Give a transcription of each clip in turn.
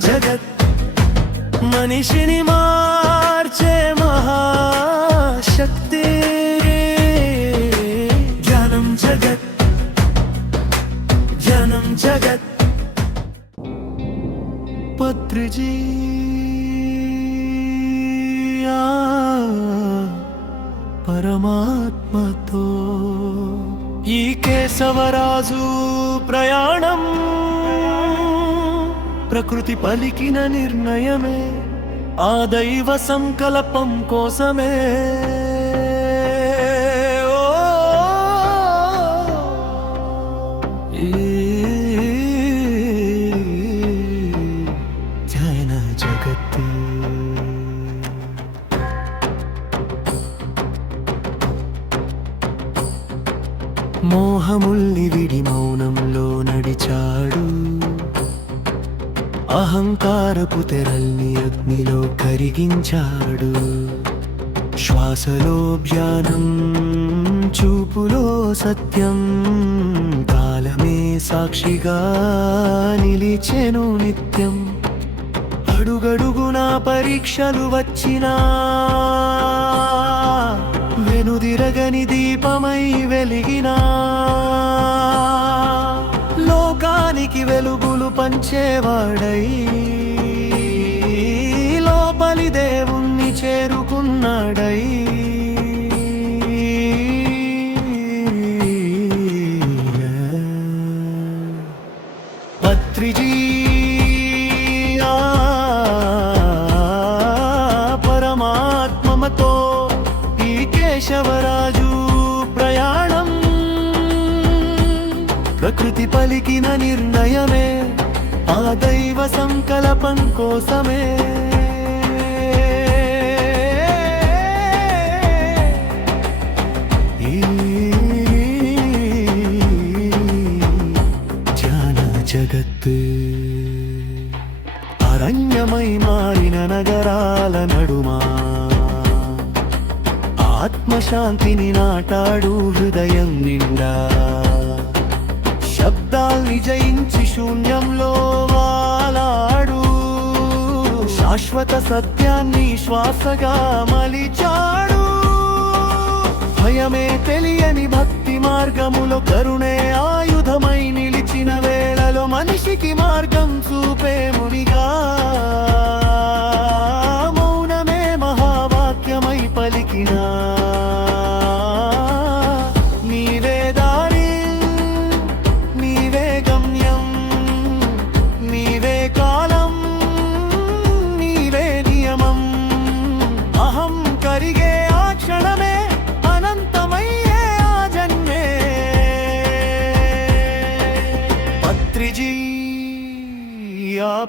జగత్ మనిషిని మార్చే మహాశక్తి జ్ఞానం జగత్ జ్ఞానం జగత్ పత్రిజీ పరమాత్మతో ఈ కేశవరాజు ప్రయాణం ప్రకృతి పలికిన నిర్ణయమే ఆ దైవ సంకల్పం కోసమే ధ్యాన జగత్తు మోహముల్ని విడి మౌనంలో నడిచాడు అహంకారపు తెరల్ని అగ్నిలో కరిగించాడు శ్వాసలో ధ్యానం చూపులో సత్యం కాలమే సాక్షిగా నిలిచెను నిత్యం అడుగడుగునా పరీక్షలు వచ్చినా వెనుదిరగని దీపమై వెలిగినా లోకానికి వెలుగులు పంచేవాడై లోపలి దేవుణ్ణి చేరుకున్నాడై పత్రిజీ పరమాత్మతో ఈ కేశవరాజు ప్రయాణం ప్రకృతి పలికిన నిర్ణయమే ఆ దైవ సంకల్పం కోసమే ధ్యాన జగత్ అరణ్యమై మారిన నగరాల నడుమా ఆత్మశాంతిని నాటాడు హృదయం నిండా శబ్దాల్ని జయించి శూన్యంలో వాలాడు శాశ్వత సత్యాన్ని శ్వాసగా మలిచాడు భయమే తెలియని భక్తి మార్గములో కరుణే ఆయుధమై నిలిచిన వేళలో మనిషికి మార్గం చూపే మునిగా మౌనమే మహావాక్యమై పలికినా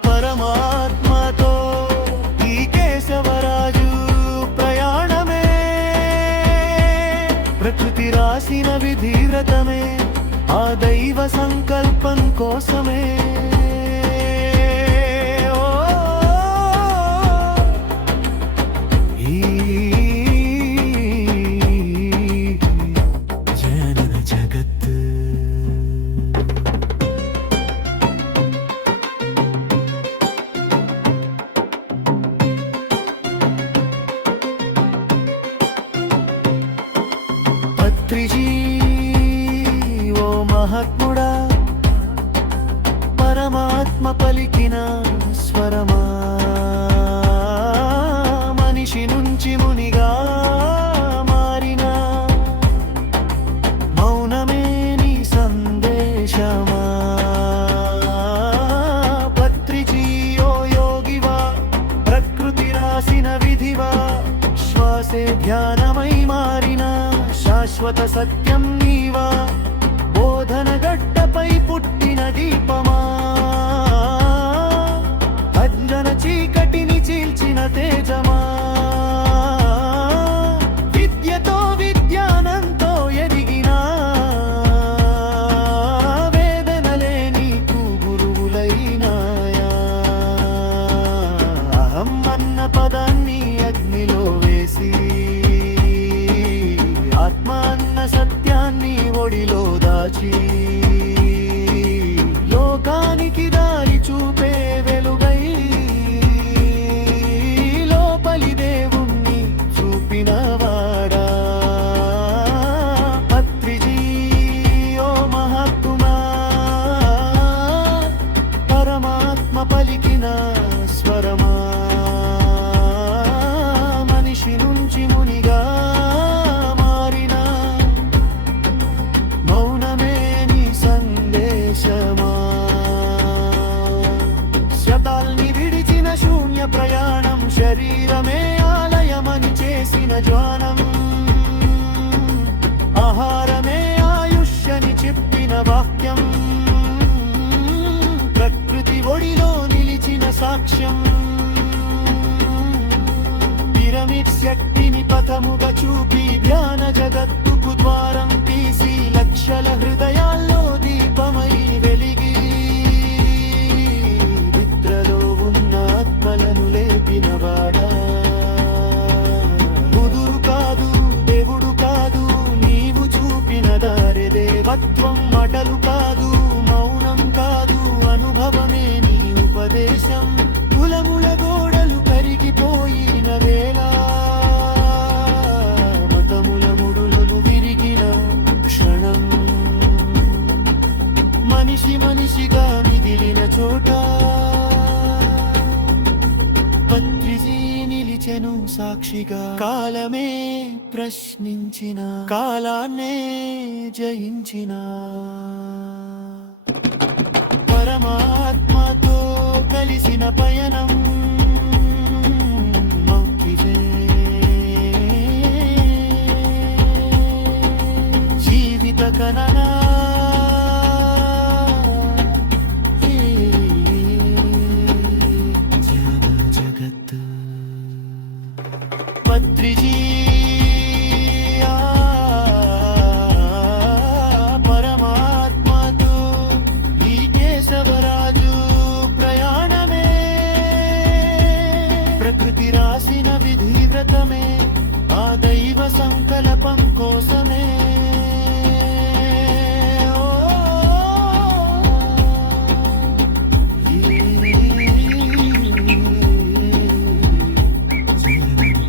పరమాత్మతో ఈ కేశవరాజు ప్రయాణమే ప్రకృతి రాసిన విధివ్రతమే ఆ దైవ సంకల్పం కోసమే పత్రిజీ ఓ మహాత్ముడా పరమాత్మ పలికిన స్వరమా మనిషి నుంచి మునిగా మారిన మౌనమే నీ సందేశమా పత్రిజీ ఓ యోగివా ప్రకృతి రాసిన విధివా శ్వాసే ధ్యానమై మారిన శాశ్వత సత్యం నీవా బోధన గడ్డపై పుట్టిన దీపమా అజ్ఞాన చోట పత్రిజీ నిలిచెను సాక్షిగా. కాలమే ప్రశ్నించిన, కాలాన్నే జయించిన పరమాత్మతో కలిసిన పయనం మౌఖివే. జీవిత కననా జగత్ పత్రిజీ పరమాత్మతో ఈ కేశవరాజు ప్రయాణమే. ప్రకృతి రాసిన విధివ్రతమే, ఆ దైవ సంకల్పం కోసమే.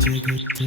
జగత్